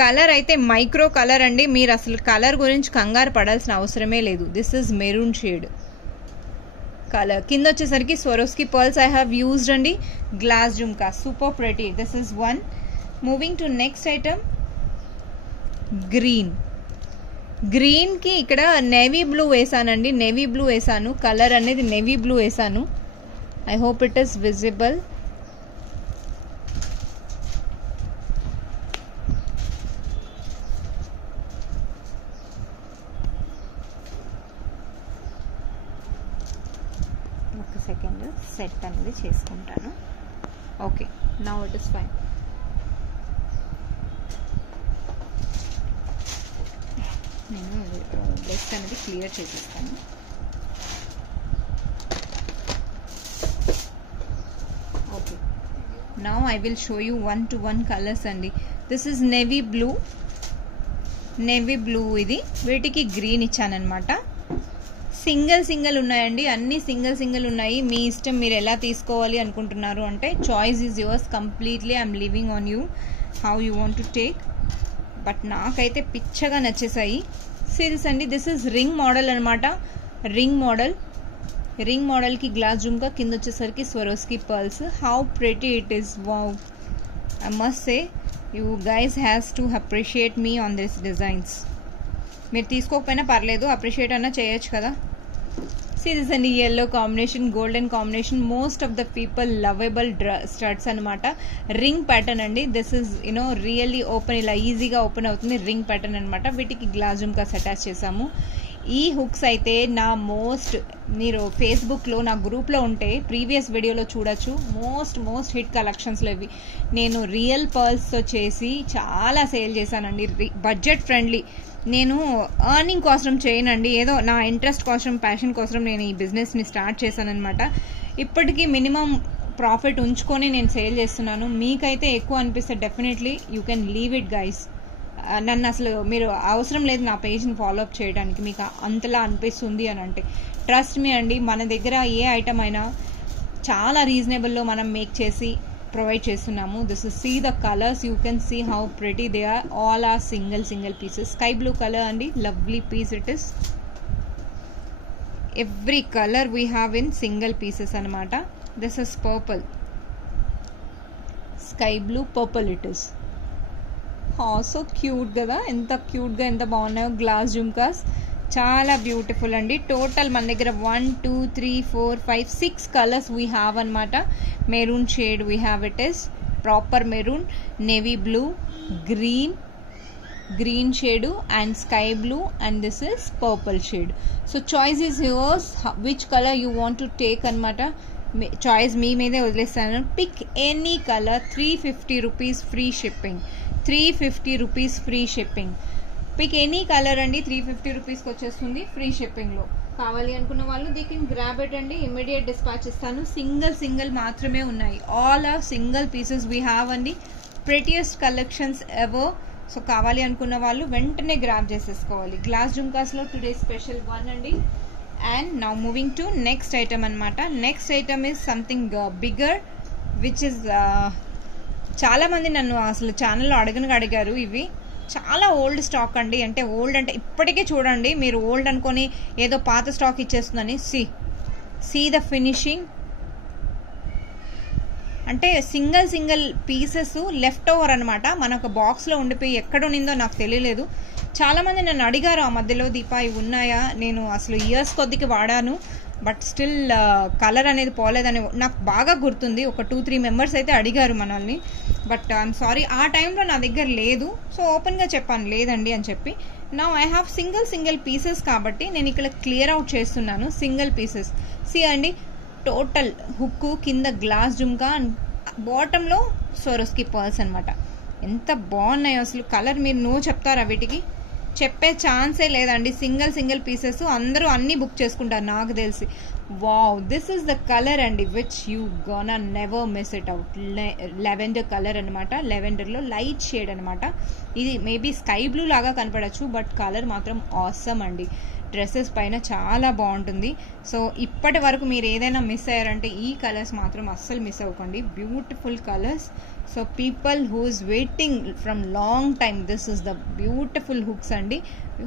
కలర్ అయితే మైక్రో కలర్ అండి, మీరు అసలు కలర్ గురించి కంగారు పడాల్సిన అవసరమే లేదు. This is maroon shade colour. కింద వచ్చేసరికి Swarovski pearls I have used అండి. Glass jhumka super pretty. This is one. Moving to next item, green. గ్రీన్కి ఇక్కడ నేవీ బ్లూ వేసానండి. నేవీ బ్లూ వేసాను, కలర్ అనేది నేవీ బ్లూ వేసాను. I hope it is visible. ఒక సెకండ్ సెట్ అనేది చేసుకుంటాను. Okay, now it is fine. నేను బ్రష్ అనేది క్లియర్ చేసేస్తాను. Okay, now I will show you 1-to-1 colours అండి. This is navy blue. Navy blue ఇది. వీటికి గ్రీన్ ఇచ్చానమాట. సింగిల్ ఉన్నాయండి, అన్ని సింగిల్ ఉన్నాయి. మీ ఇష్టం, మీరు ఎలా తీసుకోవాలి అనుకుంటున్నారు అంటే choice is yours completely. I'm living on you how you want to take. But నాకైతే పిచ్చగా నచ్చేసాయి. సిల్స్ అండి. దిస్ ఇస్ రింగ్ మోడల్ అనమాట. రింగ్ మోడల్కి గ్లాస్ జుమ్కా, కింద వచ్చేసరికి Swarovski pearls. How pretty it is. Wow, I must say you guys has to appreciate me on this designs. మీరు తీసుకోకపోయినా పర్లేదు, అప్రిషియేట్ అన్నా చేయొచ్చు కదా. See this అండి, yellow combination, golden combination. Most of the people lovable studs అనమాట. రింగ్ ప్యాటర్న్ అండి. దిస్ ఇస్ రియల్లీ ఓపెన్, ఇలా ఈజీగా ఓపెన్ అవుతుంది. రింగ్ ప్యాటర్న్ అనమాట. వీటికి గ్లాస్ జుమ్కాస్ అటాచ్ చేసాము. ఈ హుక్స్ అయితే నా మీరు ఫేస్బుక్లో నా గ్రూప్లో ఉంటే ప్రీవియస్ వీడియోలో చూడొచ్చు. మోస్ట్ హిట్ కలెక్షన్స్లో ఇవి. నేను రియల్ పర్ల్స్తో చేసి చాలా సేల్ చేశానండి. Budget friendly. నేను ఎర్నింగ్ కోసం చేయనండి, ఏదో నా ఇంట్రెస్ట్ కోసం, ప్యాషన్ కోసం నేను ఈ బిజినెస్ని స్టార్ట్ చేశానమాట. ఇప్పటికీ మినిమం ప్రాఫిట్ ఉంచుకొని నేను సేల్ చేస్తున్నాను. మీకైతే ఎక్కువ అనిపిస్తే definitely you can leave it guys. నన్ను అసలు మీరు అవసరం లేదు నా పేజ్ని ఫాలోఅప్ చేయడానికి, మీకు అంతలా అనిపిస్తుంది అని అంటే. ట్రస్ట్ మీ అండి, మన దగ్గర ఏ ఐటమ్ అయినా చాలా రీజనబుల్లో మనం మేక్ చేసి ప్రొవైడ్ చేస్తున్నాము. This is see the colours, you can see how pretty they are. All are single pieces. Sky blue colour అండి, lovely piece it is. Every colour we have in single pieces అనమాట. This is purple, sky blue purple it is. So cute కదా, ఎంత క్యూట్గా ఎంత బాగున్నాయో గ్లాస్ జుమ్కాస్. చాలా బ్యూటిఫుల్ అండి. టోటల్ మన దగ్గర 1 2 3 4 5 6 కలర్స్ వీ హ్యావ్ అనమాట. Maroon shade we have it is proper maroon, navy blue, green shade and sky blue, and this is purple shade. So choice is yours, which colour you want to take అనమాట. చాయిస్ మీ మీదే వదిలేస్తాను. Pick any colour. 350 rupees free shipping. 350 rupees free shipping. Pick any colour అండి, 350 రూపీస్కి వచ్చేస్తుంది ఫ్రీ షిప్పింగ్లో. కావాలి అనుకున్న వాళ్ళు దే కెన్ గ్రాబ్ ఇట్ అండి. ఇమీడియట్ డిస్పాచ్ ఇస్తాను. సింగిల్ మాత్రమే ఉన్నాయి. All are single pieces we have అండి. Prettiest collections ever. సో కావాలి అనుకున్న వాళ్ళు వెంటనే గ్రాబ్ చేసేసుకోవాలి. గ్లాస్ జుమ్కాస్లో టుడే స్పెషల్ వన్ అండి. And now moving to next item అనమాట. Next item is something bigger which is చాలామంది నన్ను అసలు ఛానల్లో అడిగారు. ఇవి చాలా ఓల్డ్ స్టాక్ అండి. అంటే ఓల్డ్ అంటే ఇప్పటికే చూడండి, మీరు ఓల్డ్ అనుకొని ఏదో పాత స్టాక్ ఇచ్చేస్తుందని. See the finishing. అంటే సింగిల్ పీసెస్ లెఫ్ట్ ఓవర్ అనమాట. మన ఒక బాక్స్లో ఉండిపోయి ఎక్కడ ఉన్నిందో నాకు తెలియలేదు. చాలామంది నన్ను అడిగారు ఆ మధ్యలో, దీపా ఇవి ఉన్నాయా, నేను అసలు ఇయర్స్ కొద్దికి వాడాను బట్ స్టిల్ కలర్ అనేది పోలేదని నాకు బాగా గుర్తుంది. ఒక 2-3 మెంబర్స్ అయితే అడిగారు మనల్ని. బట్ ఐఎమ్ సారీ, ఆ టైంలో నా దగ్గర లేదు. సో ఓపెన్గా చెప్పాను లేదండి అని చెప్పి. Now I have single pieces కాబట్టి నేను ఇక్కడ క్లియర్ అవుట్ చేస్తున్నాను. సింగిల్ పీసెస్ సి అండి, టోటల్ హుక్కు, కింద గ్లాస్ జుమ్కా, బాటంలో స్వరోస్కి పర్ల్స్ అనమాట. ఎంత బాగున్నాయో అసలు. కలర్ మీరు నో చెప్తారా వీటికి? చెప్పే ఛాన్సే లేదండి. సింగిల్ పీసెస్ అందరూ అన్నీ బుక్ చేసుకుంటారు నాకు తెలిసి. Wow, this is the colour అండి which you gonna never miss it out. Lavender colour అనమాట. లెవెండర్లో లైట్ షేడ్ అనమాట. ఇది మేబీ స్కై బ్లూ లాగా కనపడచ్చు బట్ కలర్ మాత్రం ఆసమ్ అండి. డ్రెస్సెస్ పైన చాలా బాగుంటుంది. సో ఇప్పటి వరకు మీరు ఏదైనా మిస్ అయ్యారంటే ఈ కలర్స్ మాత్రం అస్సలు మిస్ అవ్వకండి. Beautiful colours. So people who is waiting from long time, this is the beautiful hooks అండి.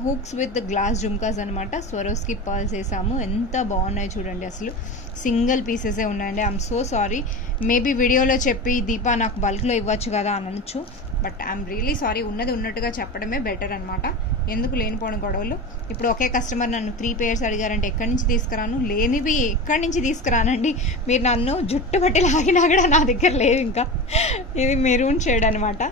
హుక్స్ విత్ గ్లాస్ జుమ్కాస్ అనమాట. స్వరోస్కి పర్ల్స్ వేసాము. ఎంత బాగున్నాయి చూడండి అసలు. సింగిల్ పీసెసే ఉన్నాయండి. ఐఎమ్ సో సారీ, మేబీ వీడియోలో చెప్పి దీపా నాకు బల్క్లో ఇవ్వచ్చు కదా అని అనొచ్చు. బట్ ఐఎమ్ రియలీ సారీ, ఉన్నది ఉన్నట్టుగా చెప్పడమే బెటర్ అనమాట. ఎందుకు లేనిపోని గొడవలు. ఇప్పుడు ఒకే కస్టమర్ నన్ను 3 pairs అడిగారంటే ఎక్కడి నుంచి తీసుకురాను? లేనివి ఎక్కడి నుంచి తీసుకురానండి. మీరు నన్ను జుట్టు పట్టి లాగినా కూడా నా దగ్గర లేవు. ఇంకా ఇది మెరూన్ షేడ్ అనమాట.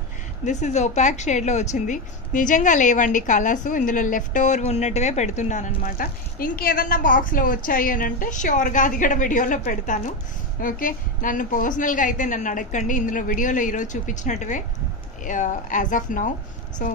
దిస్ ఇస్ ఓపాక్ షేడ్లో వచ్చింది. నిజంగా లేవండి కలర్స్. ఇందులో లెఫ్ట్ ఓవర్ ఉన్నట్టువే పెడుతున్నాను అనమాట. ఇంకేదన్నా బాక్స్లో వచ్చాయి అని అంటే ష్యూర్గా అది కూడా వీడియోలో పెడతాను. ఓకే, నన్ను పర్సనల్గా అయితే నన్ను అడగండి. ఇందులో వీడియోలో ఈరోజు చూపించినట్టువే as of now. So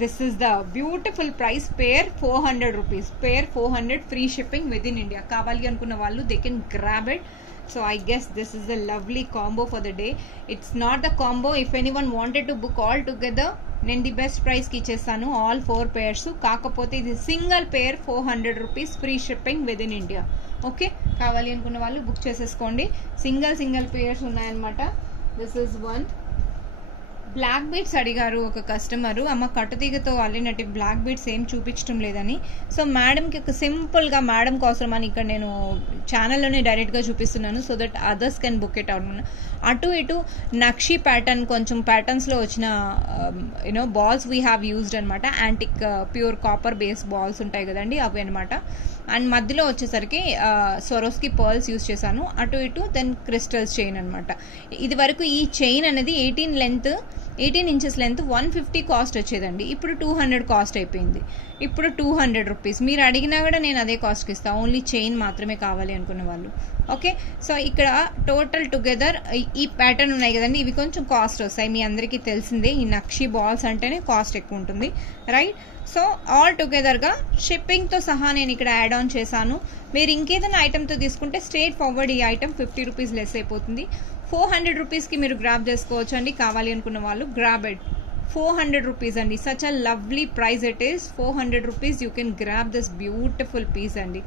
this is the beautiful price. Per 400 rupees. Per 400, free shipping within India. కావాలి అనుకున్న వాళ్ళు they can grab it. So I guess this is a lovely combo for the day. It's not the combo. If anyone wanted to book all together, నేను ది బెస్ట్ ప్రైస్కి ఇచ్చేస్తాను ఆల్ 4 pairs. కాకపోతే ఇది single pair 400 rupees, free shipping within India. Okay, కావాలి అనుకున్న వాళ్ళు బుక్ చేసేసుకోండి. సింగిల్ పేర్స్ ఉన్నాయన్నమాట. This is one. Black beads అడిగారు ఒక కస్టమరు, అమ్మ కట్టుతీగతో అల్లినట్టు బ్లాక్ బీడ్స్ ఏం చూపించడం లేదని. సో మేడంకి ఒక సింపుల్గా మేడం కోసం అని ఇక్కడ నేను ఛానల్లోనే డైరెక్ట్గా చూపిస్తున్నాను so that others can book it out. అటు ఇటు నక్షి ప్యాటర్న్, కొంచెం ప్యాటర్న్స్లో వచ్చిన you know balls we have used అనమాట. Antique pure copper base balls ఉంటాయి కదండి, అవి అనమాట. అండ్ మధ్యలో వచ్చేసరికి స్వరోస్కి పర్ల్స్ యూజ్ చేశాను. అటు ఇటు దెన్ క్రిస్టల్స్ చైన్ అనమాట. ఇది వరకు ఈ చైన్ అనేది 18 ఇంచెస్ లెంత్ 150 కాస్ట్ వచ్చేదండి. ఇప్పుడు 200 కాస్ట్ అయిపోయింది. ఇప్పుడు 200 రూపీస్. మీరు అడిగినా కూడా నేను అదే కాస్ట్కి ఇస్తాను, ఓన్లీ చైన్ మాత్రమే కావాలి అనుకున్న వాళ్ళు. ఓకే, సో ఇక్కడ టోటల్ టుగెదర్ ఈ ప్యాటర్న్ ఉన్నాయి కదండి, ఇవి కొంచెం కాస్ట్ వస్తాయి. మీ అందరికీ తెలిసిందే, ఈ నక్షి బాల్స్ అంటేనే కాస్ట్ ఎక్కువ ఉంటుంది, రైట్? సో ఆల్ టుగెదర్గా షిప్పింగ్తో సహా నేను ఇక్కడ యాడ్ ఆన్ చేశాను. మీరు ఇంకేదైనా ఐటమ్తో తీసుకుంటే స్ట్రేట్ ఫార్వర్డ్ ఈ ఐటమ్ 50 రూపీస్ లెస్ అయిపోతుంది. 400 రూపీస్కి మీరు గ్రాబ్ చేసుకోవచ్చు అండి. కావాలి అనుకున్న వాళ్ళు గ్రాబ్ ఇట్. 400 రూపీస్ అండి. Such a lovely price it is. 400 rupees you can grab this beautiful piece అండి.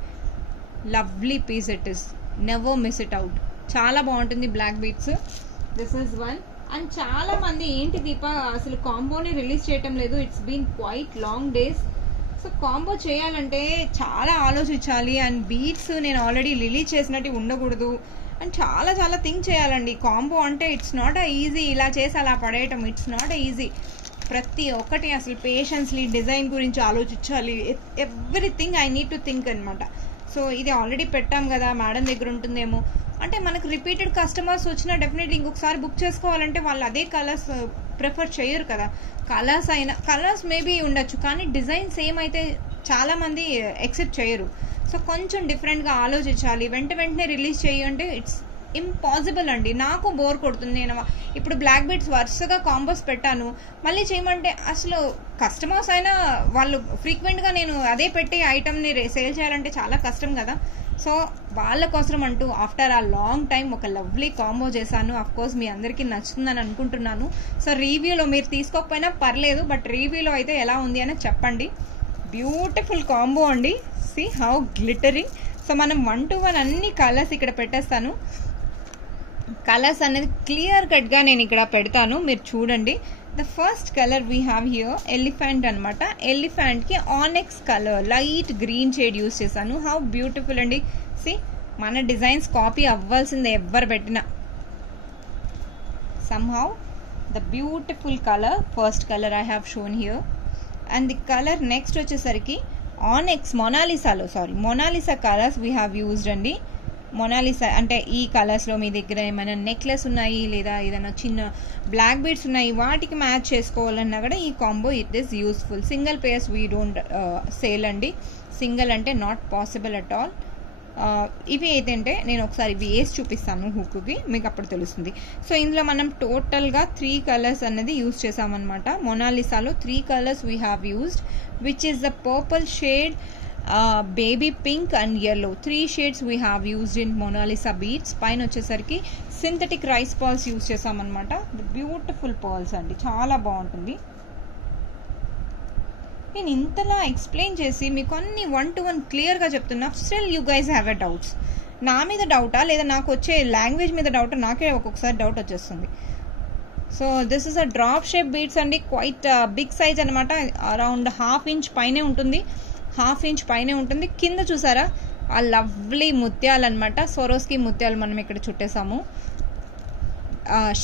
Lovely piece it is. Never miss it out. చాలా బాగుంటుంది black beads. This is one. And చాలా మంది ఏంటి దీప అసలు కాంబోని రిలీజ్ చేయటం లేదు, it's been quite long days. So combo చేయాలంటే చాలా ఆలోచించాలి. అండ్ బీట్స్ నేను ఆల్రెడీ రిలీజ్ చేసినట్టు ఉండకూడదు అండ్ చాలా థింక్ చేయాలండి. కాంబో అంటే ఇట్స్ నాట్ అ ఈజీ, ఇలా చేసి అలా పడేయటం ఇట్స్ నాట్ అ ఈజీ. ప్రతి ఒక్కటి అసలు పేషెన్స్లీ డిజైన్ గురించి ఆలోచించాలి. Everything I need to think అనమాట. సో ఇది ఆల్రెడీ పెట్టాం కదా, మేడం దగ్గర ఉంటుందేమో అంటే మనకు రిపీటెడ్ కస్టమర్స్ వచ్చినా డెఫినెట్లీ ఇంకొకసారి బుక్ చేసుకోవాలంటే వాళ్ళు అదే కలర్స్ ప్రిఫర్ చేయరు కదా. కలర్స్ మేబీ ఉండొచ్చు కానీ డిజైన్ సేమ్ అయితే చాలామంది ఎక్సెప్ట్ చేయరు. సో కొంచెం డిఫరెంట్గా ఆలోచించాలి. వెంటనే రిలీజ్ చేయంటే ఇట్స్ ఇంపాసిబుల్ అండి. నాకు బోర్ కొడుతుంది. నేను ఇప్పుడు బ్లాక్ బీడ్స్ వరుసగా కాంబోస్ పెట్టాను, మళ్ళీ చేయమంటే అసలు కస్టమర్స్ అయినా వాళ్ళు ఫ్రీక్వెంట్గా నేను అదే పెట్టి ఐటమ్ని సేల్ చేయాలంటే చాలా కష్టం కదా. సో వాళ్ళ కోసం అంటూ ఆఫ్టర్ ఆ లాంగ్ టైం ఒక లవ్లీ కాంబో చేశాను. అఫ్కోర్స్ మీ అందరికీ నచ్చుతుందని అనుకుంటున్నాను. సో రివ్యూలో మీరు తీసుకోకపోయినా పర్లేదు, బట్ రివ్యూలో అయితే ఎలా ఉంది అని చెప్పండి. బ్యూటిఫుల్ కాంబో అండి. See how glittering. సో మనం 1 to 1 అన్ని కలర్స్ ఇక్కడ పెట్టేస్తాను. కలర్స్ అనేది క్లియర్ కట్గా నేను ఇక్కడ పెడతాను, మీరు చూడండి. The first colour we have here elephant అనమాట. ఎలిఫెంట్కి onyx colour light green shade use చేశాను. హౌ బ్యూటిఫుల్ అండి. సి మన డిజైన్స్ కాపీ అవ్వాల్సిందే ఎవ్వరు పెట్టినా. somehow the beautiful color, first color I have shown here, and the color next వచ్చేసరికి onyx Mona Lisa colours we have used అండి. మొనాలిసా అంటే ఈ కలర్స్లో మీ దగ్గర ఏమైనా నెక్లెస్ ఉన్నాయి లేదా ఏదైనా చిన్న బ్లాక్ బీడ్స్ ఉన్నాయి, వాటికి మ్యాచ్ చేసుకోవాలన్నా కూడా ఈ combo it is useful. Single pairs we don't sale అండి, సింగిల్ అంటే నాట్ పాసిబుల్ అట్ ఆల్. ఇవి ఏంటంటే నేను ఒకసారి ఇవి వేసి చూపిస్తాను హుక్కి, మీకు అప్పుడు తెలుస్తుంది. సో ఇందులో మనం టోటల్గా 3 కలర్స్ అనేది యూజ్ చేసామన్నమాట. మొనాలిసాలో 3 colours we have used, which is the purple shade, baby pink and yellow. 3 shades we have used in Mona Lisa beads. పైన వచ్చేసరికి సింథటిక్ రైస్ పర్ల్స్ యూజ్ చేసామన్నమాట. బ్యూటిఫుల్ పర్ల్స్ అండి, చాలా బాగుంటుంది. నేను ఇంతలా ఎక్స్ప్లెయిన్ చేసి మీకు అన్ని 1 to 1 క్లియర్గా చెప్తున్నా, still you guys have a doubts. నా మీద డౌటా లేదా నాకు వచ్చే లాంగ్వేజ్ మీద డౌటా, నాకే ఒక్కొక్కసారి డౌట్ వచ్చేస్తుంది. So this is a drop shape beads అండి, క్వైట్ బిగ్ సైజ్ అనమాట. అరౌండ్ 1/2 ఇంచ్ పైనే ఉంటుంది, 1/2 ఇంచ్ పైనే ఉంటుంది. కింద చూసారా ఆ లవ్లీ ముత్యాలు అనమాట, స్వరోస్కి ముత్యాలు మనం ఇక్కడ చుట్టేసాము.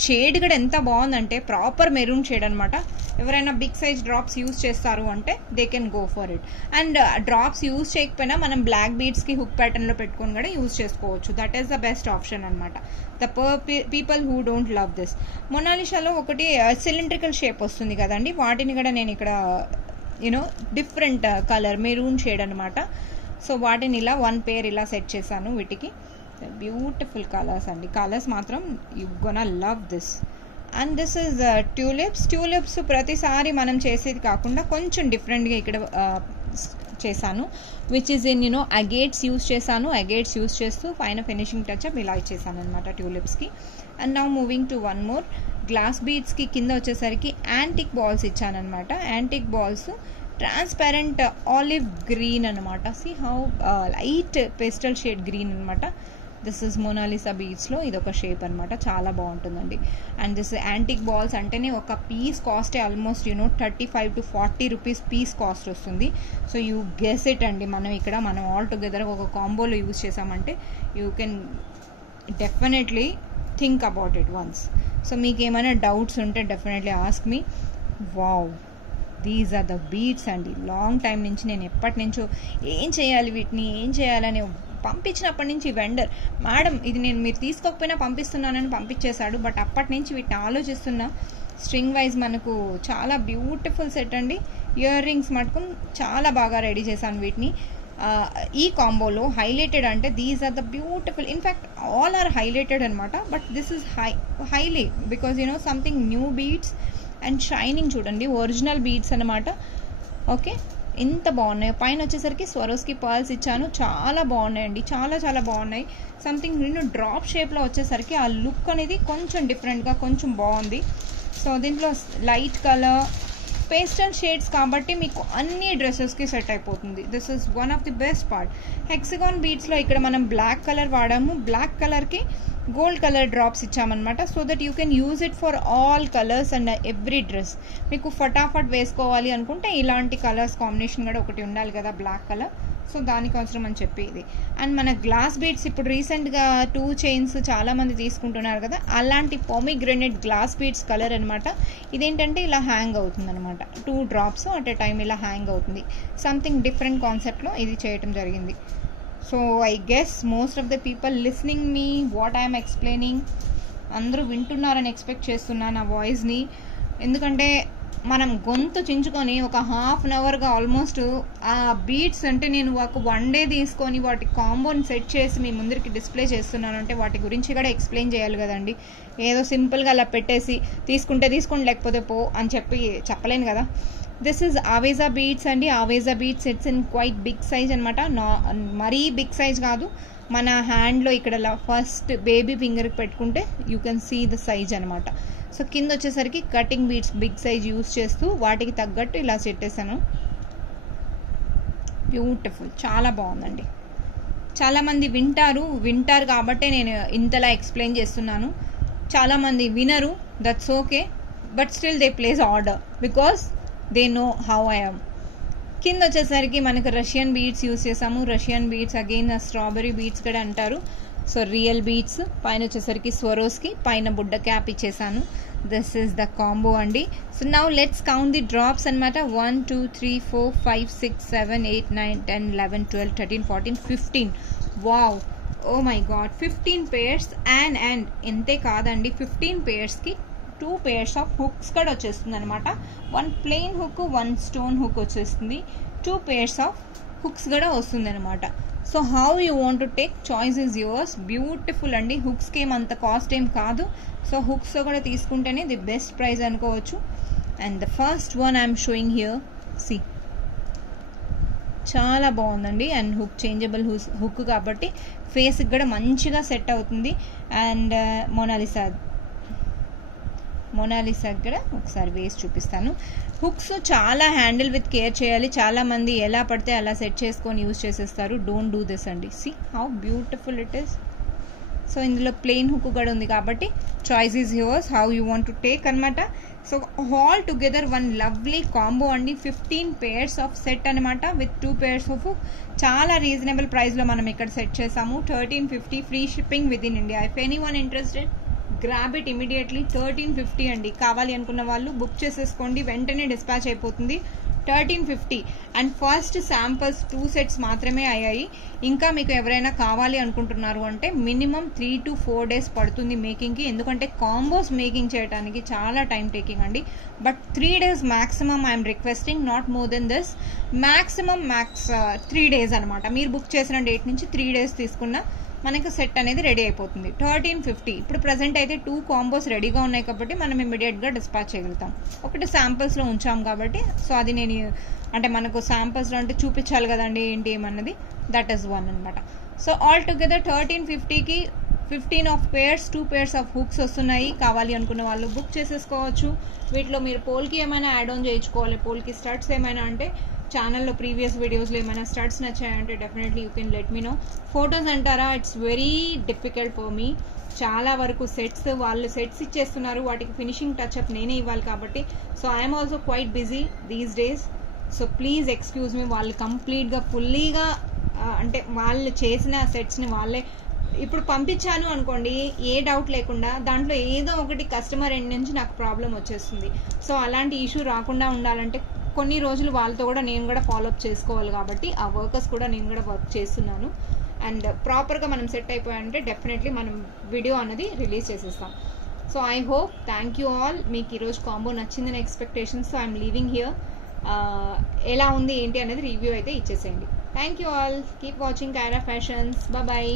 షేడ్ కూడా ఎంత బాగుందంటే ప్రాపర్ మెరూన్ షేడ్ అనమాట. ఎవరైనా బిగ్ సైజ్ డ్రాప్స్ యూజ్ చేస్తారు అంటే they can go for it. And drops use చేయకపోయినా మనం బ్లాక్ బీడ్స్కి హుక్ ప్యాటర్న్లో పెట్టుకొని కూడా యూజ్ చేసుకోవచ్చు. That is the best option అనమాట. The people who don't love this. మొనాలిసాలో ఒకటి సిలిండ్రికల్ షేప్ వస్తుంది కదండి, వాటిని కూడా నేను ఇక్కడ డిఫరెంట్ కలర్ మెరూన్ షేడ్ అనమాట. సో వాటిని ఇలా 1 పేర్ ఇలా సెట్ చేశాను వీటికి. బ్యూటిఫుల్ కలర్స్ అండి, కలర్స్ మాత్రం you gonna love this. And this is tulips ప్రతిసారి మనం చేసేది కాకుండా కొంచెం డిఫరెంట్గా ఇక్కడ చేశాను, which is in agates use చేశాను. అగేట్స్ యూజ్ చేస్తూ పైన ఫినిషింగ్ టచ్ అప్ ఇలా ఇచ్చేసాను అనమాట ట్యూలిప్స్కి. And now moving to 1 more. Glass బీడ్స్కి కింద వచ్చేసరికి యాంటిక్ బాల్స్ ఇచ్చానమాట. Antique balls transparent olive green అనమాట. See how light pastel shade green అనమాట. దిస్ ఇస్ మొనాలిసా బీడ్స్లో ఇదొక షేప్ అనమాట, చాలా బాగుంటుందండి. అండ్ దిస్ యాంటిక్ బాల్స్ అంటేనే ఒక పీస్ కాస్టే almost 35 to 40 rupees piece cost వస్తుంది. సో యూ గెస్ ఇట్ అండి. మనం ఆల్ టుగెదర్ ఒక కాంబోలో యూజ్ చేసామంటే you can definitely think about it once. So మీకు ఏమైనా డౌట్స్ ఉంటే definitely ask me. Wow, these are the beads అండి. లాంగ్ టైం నుంచి నేను ఎప్పటి నుంచో ఏం చేయాలి వీటిని, ఏం చేయాలని పంపించినప్పటి నుంచి వెండర్ మేడం ఇది నేను మీరు తీసుకోకపోయినా పంపిస్తున్నానని పంపించేశాడు. బట్ అప్పటి నుంచి వీటిని ఆలోచిస్తున్నా. స్ట్రింగ్ వైజ్ మనకు చాలా బ్యూటిఫుల్ సెట్ అండి. ఇయర్ రింగ్స్ మటుకు చాలా బాగా రెడీ చేశాను వీటిని. ఈ కాంబోలో హైలైటెడ్ అంటే these are the beautiful, in fact all are highlighted అనమాట. But this is highly because something new beads and shining చూడండి, ఒరిజినల్ బీడ్స్ అనమాట. ఓకే, ఎంత బాగున్నాయి. పైన వచ్చేసరికి స్వరోస్కి పర్ల్స్ ఇచ్చాను, చాలా బాగున్నాయండి, చాలా చాలా బాగున్నాయి. సంథింగ్ డ్రాప్ షేప్లో వచ్చేసరికి ఆ లుక్ అనేది కొంచెం డిఫరెంట్గా కొంచెం బాగుంది. సో దీంట్లో లైట్ కలర్ పేస్టల్ షేడ్స్ కాబట్టి మీకు అన్ని డ్రెస్సెస్కి సెట్ అయిపోతుంది. This is one of the best part. Hexagon బీడ్స్లో ఇక్కడ మనం బ్లాక్ కలర్ వాడాము, బ్లాక్ కలర్కి గోల్డ్ కలర్ డ్రాప్స్ ఇచ్చామన్నమాట. So that you can use it for all colours and every dress. మీకు ఫటాఫట్ వేసుకోవాలి అనుకుంటే ఇలాంటి కలర్స్ కాంబినేషన్ కూడా ఒకటి ఉండాలి కదా, బ్లాక్ కలర్. సో దానికి అవసరం అని చెప్పి ఇది. అండ్ మన గ్లాస్ బీడ్స్ ఇప్పుడు రీసెంట్గా 2 చైన్స్ చాలామంది తీసుకుంటున్నారు కదా, అలాంటి పొమిగ్రెనేట్ గ్లాస్ బీడ్స్ కలర్ అనమాట. ఇదేంటంటే ఇలా హ్యాంగ్ అవుతుంది అనమాట, 2 డ్రాప్స్ అట్ ఏ టైం ఇలా హ్యాంగ్ అవుతుంది. సంథింగ్ డిఫరెంట్ కాన్సెప్ట్లో ఇది చేయటం జరిగింది. So I guess most of the people listening me what I'm explaining అందరూ వింటున్నారని ఎక్స్పెక్ట్ చేస్తున్నాను నా వాయిస్ని. ఎందుకంటే మనం గొంతు చించుకొని ఒక ½ an hourగా ఆల్మోస్ట్ ఆ బీడ్స్ అంటే నేను ఒక 1 day తీసుకొని వాటి కాంబోని సెట్ చేసి మీ ముందరికి డిస్ప్లే చేస్తున్నాను అంటే వాటి గురించి కూడా ఎక్స్ప్లెయిన్ చేయాలి కదండి. ఏదో సింపుల్గా అలా పెట్టేసి తీసుకుంటే తీసుకోండి లేకపోతే పో అని చెప్పలేను కదా. దిస్ ఈజ్ ఆవేజా బీడ్స్ అండి. ఆవేజా beads it's in quite big size అనమాట. మరీ బిగ్ సైజ్ కాదు, మన హ్యాండ్లో ఇక్కడ ఫస్ట్ బేబీ ఫింగర్కి పెట్టుకుంటే you can see the size అనమాట. సో కింద వచ్చేసరికి cutting beads big size use చేస్తూ వాటికి తగ్గట్టు ఇలా పెట్టేశాను. బ్యూటిఫుల్, చాలా బాగుందండి. చాలామంది వింటారు కాబట్టే నేను ఇంతలా ఎక్స్ప్లెయిన్ చేస్తున్నాను. చాలామంది వినరు, that's okay, but still they place order because they know how I am. కింద వచ్చేసరికి మనకు రష్యన్ బీడ్స్ యూస్ చేసాము. Russian beads again strawberry beads కూడా అంటారు. So real beads. పైన వచ్చేసరికి స్వరోస్కి పైన బుడ్డ క్యాప్ ఇచ్చేసాను. దిస్ ఈస్ ద కాంబో అండి. So now let's count the drops అనమాట. 1 2 3 4 5 6 7 8 9 10 11 12 13 14 15. Wow, oh my god, 15 pairs. And ఎంతే కాదండి, 15 pairsకి 2 pairs ఆఫ్ హుక్స్ కూడా వచ్చేస్తుంది అనమాట. 1 ప్లెయిన్ హుక్, 1 స్టోన్ హుక్ వచ్చేస్తుంది. 2 pairs ఆఫ్ హుక్స్ కూడా వస్తుంది అనమాట. So how you want to take, choice is yours. Beautiful అండి. హుక్స్కి ఏమంత కాస్ట్ ఏం కాదు. సో హుక్స్ కూడా తీసుకుంటేనే ది బెస్ట్ ప్రైస్ అనుకోవచ్చు. And the first one I'm showing here, see, చాలా బాగుందండి. అండ్ హుక్ చేంజబుల్ హుక్ కాబట్టి ఫేస్కి కూడా మంచిగా సెట్ అవుతుంది. అండ్ మొనాలిసా కూడా ఒకసారి వేసి చూపిస్తాను. హుక్స్ చాలా హ్యాండిల్ విత్ కేర్ చేయాలి. చాలా మంది ఎలా పడితే అలా సెట్ చేసుకొని యూజ్ చేసేస్తారు. డోంట్ డూ దిస్ అండి. See how beautiful it is. So ఇందులో ప్లెయిన్ హుక్ కూడా ఉంది కాబట్టి choice is yours, how you want to take అనమాట. So all together one lovely combo అండి. 15 pairs ఆఫ్ సెట్ అనమాట విత్ 2 pairs ఆఫ్ హుక్. చాలా రీజనబుల్ ప్రైస్లో మనం ఇక్కడ సెట్ చేసాము. 1350 free shipping within India. If any one interested, grab it immediately. 1350 అండి. కావాలి అనుకున్న వాళ్ళు బుక్ చేసేసుకోండి, వెంటనే డిస్పాచ్ అయిపోతుంది. 1350. అండ్ ఫస్ట్ శాంపుల్స్ 2 sets మాత్రమే అయ్యాయి. ఇంకా మీకు ఎవరైనా కావాలి అనుకుంటున్నారు అంటే మినిమం 3 to 4 days పడుతుంది మేకింగ్కి. ఎందుకంటే కాంబోస్ మేకింగ్ చేయడానికి చాలా టైం టేకింగ్ అండి. But 3 days maximum I'm requesting, not more than this. Max 3 days అనమాట. మీరు బుక్ చేసిన డేట్ నుంచి 3 days తీసుకున్న మనకు సెట్ అనేది రెడీ అయిపోతుంది. 1350. ఇప్పుడు ప్రజెంట్ అయితే 2 కాంబోస్ రెడీగా ఉన్నాయి కాబట్టి మనం ఇమీడియట్గా డిస్పాచ్ చేయగలుగుతాం. ఒకటి శాంపిల్స్లో ఉంచాం కాబట్టి, సో అది నేను అంటే మనకు శాంపిల్స్లో అంటే చూపించాలి కదండి ఏంటి ఏమన్నది. దట్ ఈస్ వన్ అనమాట. సో ఆల్ టుగెదర్ 1350కి 15 of pairs, 2 pairs of hooks వస్తున్నాయి. కావాలి అనుకున్న వాళ్ళు బుక్ చేసేసుకోవచ్చు. వీటిలో మీరు పోల్కి ఏమైనా యాడ్ ఆన్ చేయించుకోవాలి, పోల్కి స్టడ్స్ ఏమైనా అంటే ఛానల్లో ప్రీవియస్ వీడియోస్లో ఏమైనా స్టడ్స్ నచ్చాయంటే definitely you can let me know. Photos అంటారా, it's very difficult for me. చాలా వరకు వాళ్ళు సెట్స్ ఇచ్చేస్తున్నారు, వాటికి ఫినిషింగ్ టచ్అప్ నేనే ఇవ్వాలి కాబట్టి. So I'm also quite busy these days. So please excuse me. వాళ్ళు కంప్లీట్గా ఫుల్లీగా అంటే వాళ్ళు చేసిన సెట్స్ని వాళ్ళే ఇప్పుడు పంపించాను అనుకోండి, ఏ డౌట్ లేకుండా దాంట్లో ఏదో ఒకటి కస్టమర్ ఎండ్ నుంచి నాకు ప్రాబ్లం వచ్చేస్తుంది. సో అలాంటి ఇష్యూ రాకుండా ఉండాలంటే కొన్ని రోజులు వాళ్ళతో కూడా నేను కూడా ఫాలోఅప్ చేసుకోవాలి కాబట్టి ఆ వర్కర్స్ కూడా నేను కూడా వర్క్ చేస్తున్నాను. అండ్ ప్రాపర్గా మనం సెట్ అయిపోయామంటే డెఫినెట్లీ మనం వీడియో అనేది రిలీజ్ చేసేస్తాం. So I hope, thank you all. మీకు ఈరోజు కాంబో నచ్చిందని expectations. So I'm leaving here. ఎలా ఉంది ఏంటి అనేది రివ్యూ అయితే ఇచ్చేసేయండి. Thank you all. Keep watching Kaira fashions. Bye.